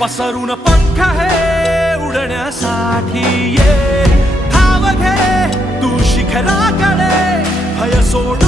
पसरून पंख हे उडण्यासाठी ये, धाव घे तू शिखराकडे, भय सोडू